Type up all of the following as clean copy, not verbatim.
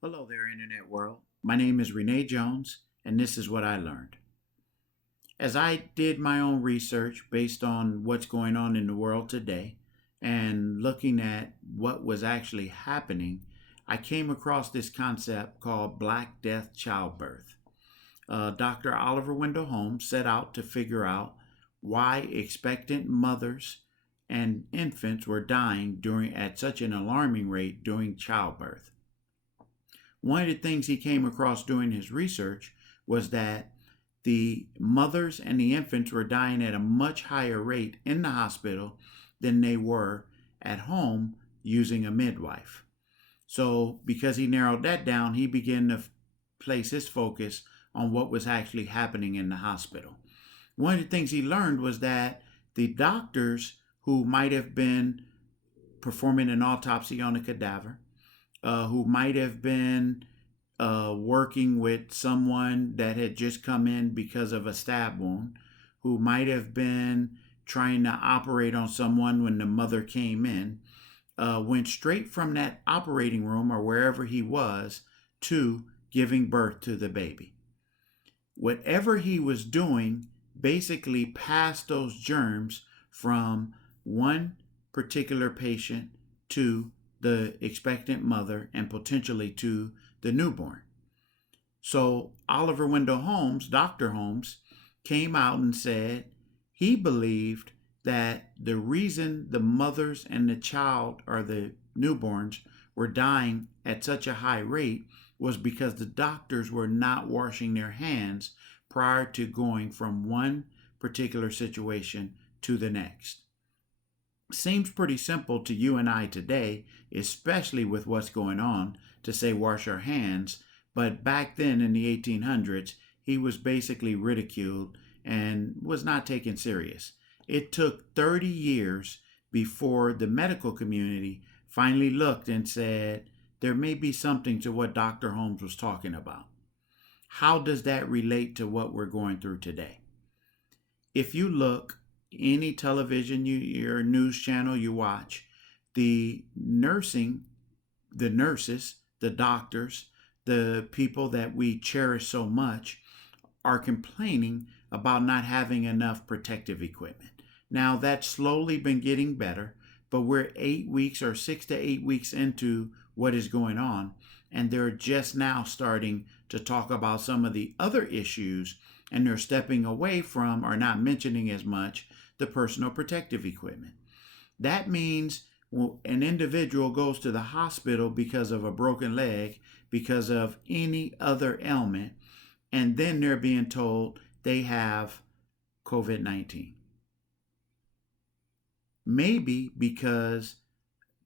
Hello there, Internet world. My name is Renee Jones, and this is what I learned. As I did my own research based on what's going on in the world today and looking at what was actually happening, I came across this concept called Black Death Childbirth. Dr. Oliver Wendell Holmes set out to figure out why expectant mothers and infants were dying during at such an alarming rate during childbirth. One of the things he came across doing his research was that the mothers and the infants were dying at a much higher rate in the hospital than they were at home using a midwife. So, because he narrowed that down, he began to place his focus on what was actually happening in the hospital. One of the things he learned was that the doctors who might have been performing an autopsy on a cadaver, who might have been working with someone that had just come in because of a stab wound, who might have been trying to operate on someone when the mother came in, went straight from that operating room or wherever he was to giving birth to the baby. Whatever he was doing basically passed those germs from one particular patient to the expectant mother and potentially to the newborn. So Oliver Wendell Holmes, Dr. Holmes, came out and said he believed that the reason the mothers and the child or the newborns were dying at such a high rate was because the doctors were not washing their hands prior to going from one particular situation to the next. Seems pretty simple to you and I today, especially with what's going on, to say wash our hands. But back then in the 1800s, he was basically ridiculed and was not taken serious. It took 30 years before the medical community finally looked and said, there may be something to what Dr. Holmes was talking about. How does that relate to what we're going through today? If you look any television your news channel you watch, the nurses, the doctors, the people that we cherish so much are complaining about not having enough protective equipment. Now that's slowly been getting better, but we're 8 weeks or 6 to 8 weeks into what is going on, and they're just now starting to talk about some of the other issues, and they're stepping away from or not mentioning as much the personal protective equipment. That means an individual goes to the hospital because of a broken leg, because of any other ailment, and then they're being told they have COVID-19. Maybe because,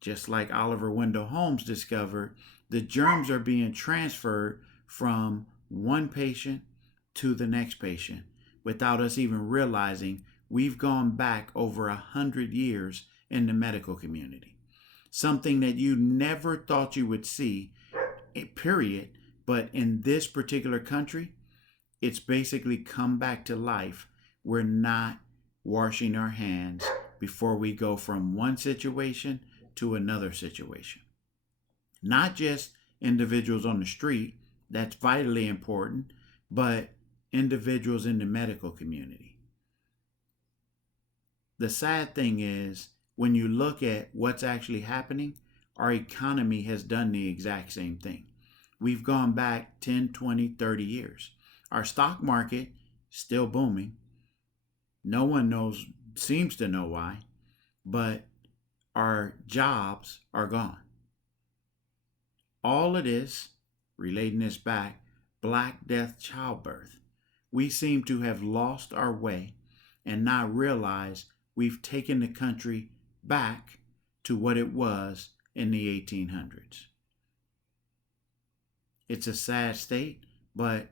just like Oliver Wendell Holmes discovered, the germs are being transferred from one patient to the next patient without us even realizing we've gone back over 100 years in the medical community. Something that you never thought you would see, period. But in this particular country, it's basically come back to life. We're not washing our hands before we go from one situation to another situation. Not just individuals on the street, that's vitally important, but individuals in the medical community. The sad thing is, when you look at what's actually happening, our economy has done the exact same thing. We've gone back 10, 20, 30 years. Our stock market still booming. No one seems to know why, but our jobs are gone. All of this, relating this back, Black Death childbirth. We seem to have lost our way and not realize we've taken the country back to what it was in the 1800s. It's a sad state, but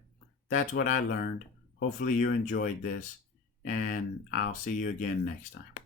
that's what I learned. Hopefully you enjoyed this, and I'll see you again next time.